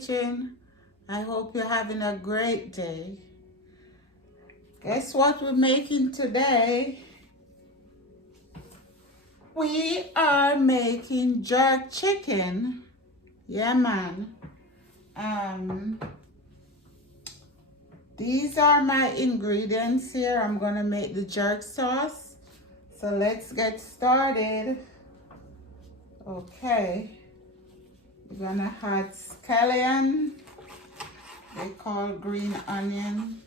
kitchen. I hope you're having a great day. Guess what we're making today? We are making jerk chicken. Yeah, man. These are my ingredients here. I'm gonna make the jerk sauce. So let's get started. Okay. We're gonna add scallion. They call green onion.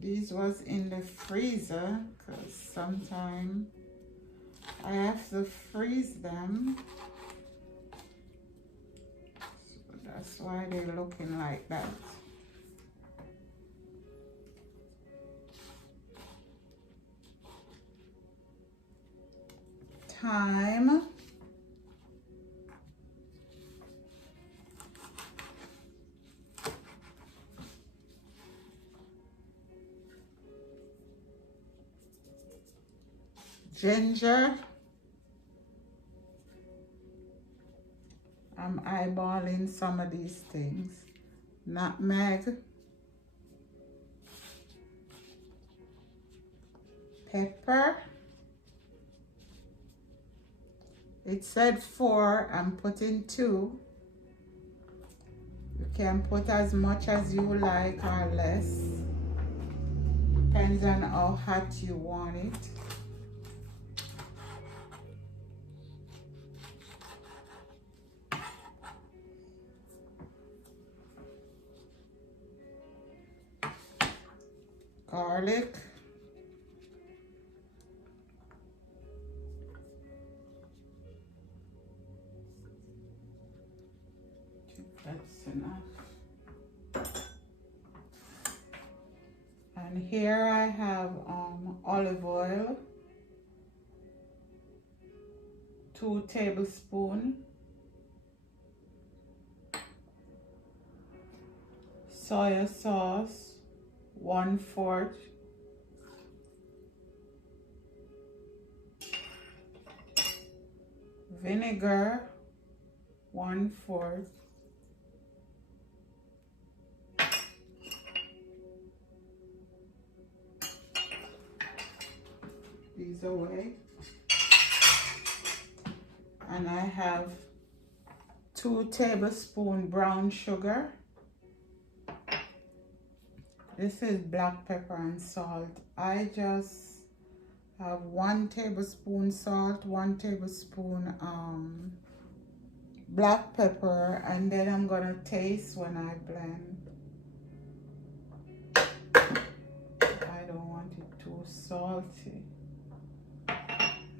These was in the freezer because sometimes I have to freeze them. So that's why they're looking like that. Thyme. Ginger. I'm eyeballing some of these things. Nutmeg. Pepper. It said 4, I'm putting 2. You can put as much as you like or less. Depends on how hot you want it. Garlic. That's enough. And here I have olive oil, 2 tablespoons, soy sauce, 1/4, vinegar, 1/4, these away, and I have 2 tablespoons brown sugar. This is black pepper and salt. I just have 1 tablespoon salt, 1 tablespoon black pepper, and then I'm gonna taste when I blend. I don't want it too salty.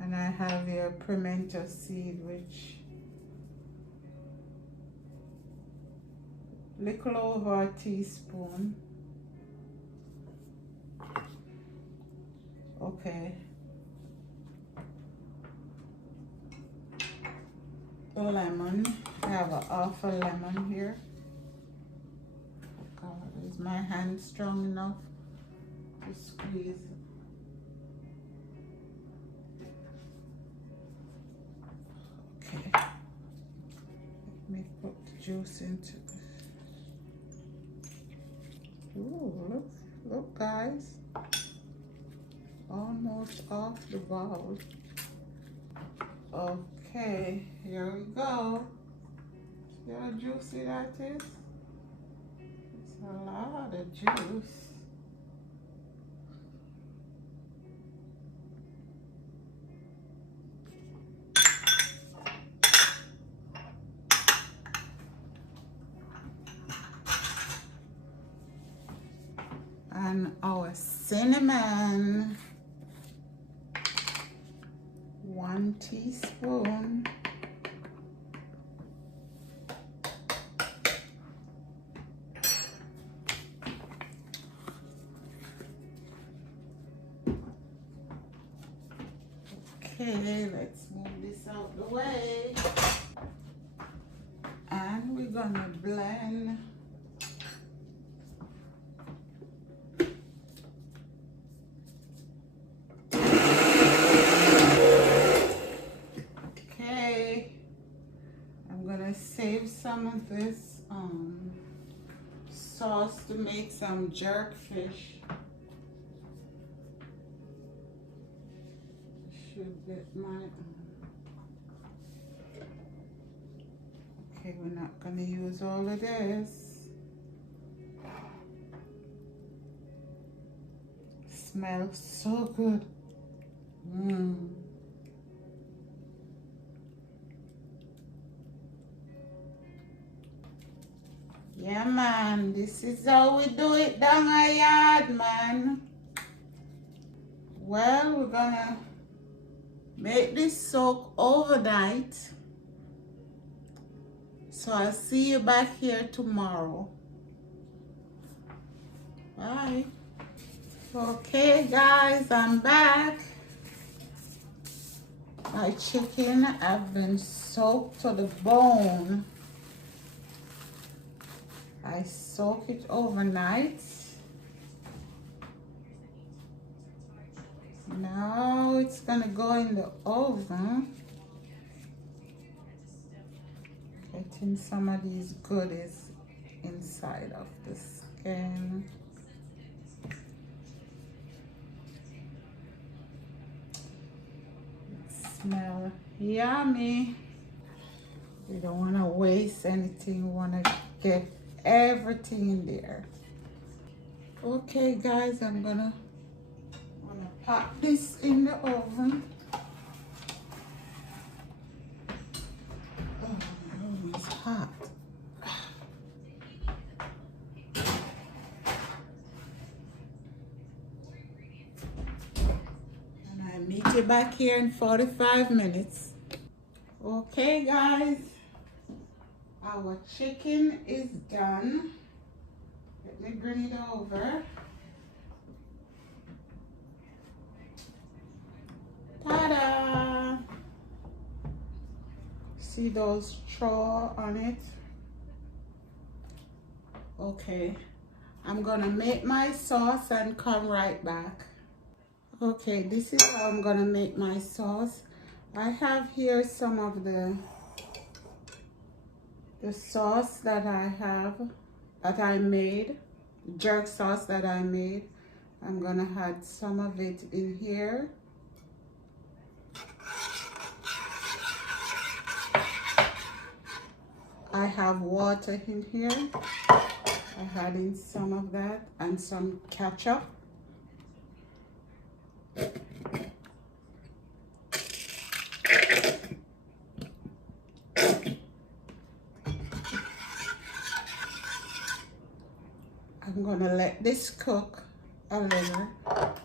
And I have here pimento seed, which little over a teaspoon. Okay. The lemon. I have a half a lemon here. God, is my hand strong enough to squeeze? Okay. Let me put the juice into this. Ooh, look guys. Almost off the bowl. Okay, here we go. See how juicy that is? It's a lot of juice. And our cinnamon. 1 teaspoon. Okay, let's move this out the way. And we're gonna blend some of this sauce to make some jerk fish. Should get my okay, we're not gonna use all of this. Smells so good. Yeah, man, this is how we do it down our yard, man. Well, we're gonna make this soak overnight. So I'll see you back here tomorrow. Bye. Okay, guys, I'm back. My chicken have been soaked to the bone. I soak it overnight. Now it's gonna go in the oven. Getting some of these goodies inside of the skin. It smells yummy. We don't want to waste anything. We want to get everything in there. Okay, guys, I'm gonna pop this in the oven. Oh, my oven is hot. And I meet you back here in 45 minutes. Okay, guys, our chicken is done. Let me bring it over. Ta-da! See those straw on it? Okay, I'm gonna make my sauce and come right back. Okay, this is how I'm gonna make my sauce. I have here some of the sauce that I made, jerk sauce that I made. I'm gonna add some of it in here. I have water in here. I'm adding some of that and some ketchup. I'm gonna let this cook a little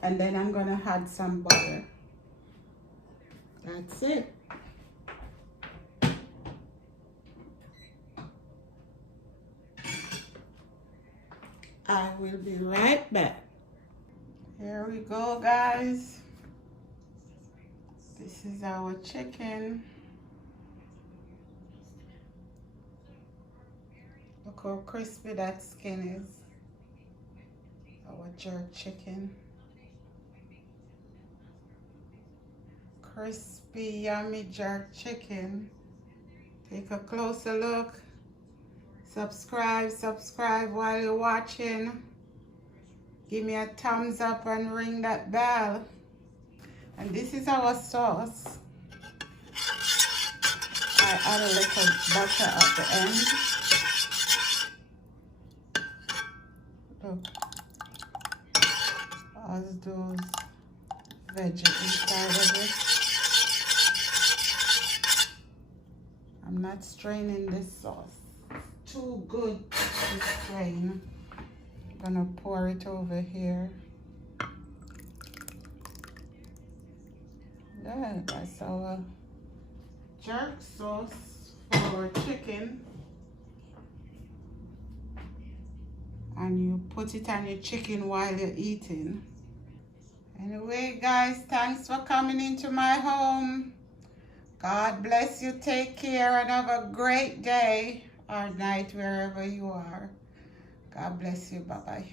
and then I'm gonna add some butter. That's it. I will be right back. Here we go, guys. This is our chicken. Look how crispy that skin is. Our jerk chicken. Crispy, yummy jerk chicken. Take a closer look. Subscribe while you're watching. Give me a thumbs up and ring that bell. And this is our sauce. I add a little butter at the end. Look. All those veggies inside of it. I'm not straining this sauce. Too good to strain. I'm gonna pour it over here. Yeah, that's our jerk sauce for chicken. And you put it on your chicken while you're eating. Anyway, guys, thanks for coming into my home. God bless you. Take care and have a great day or night wherever you are. God bless you. Bye-bye.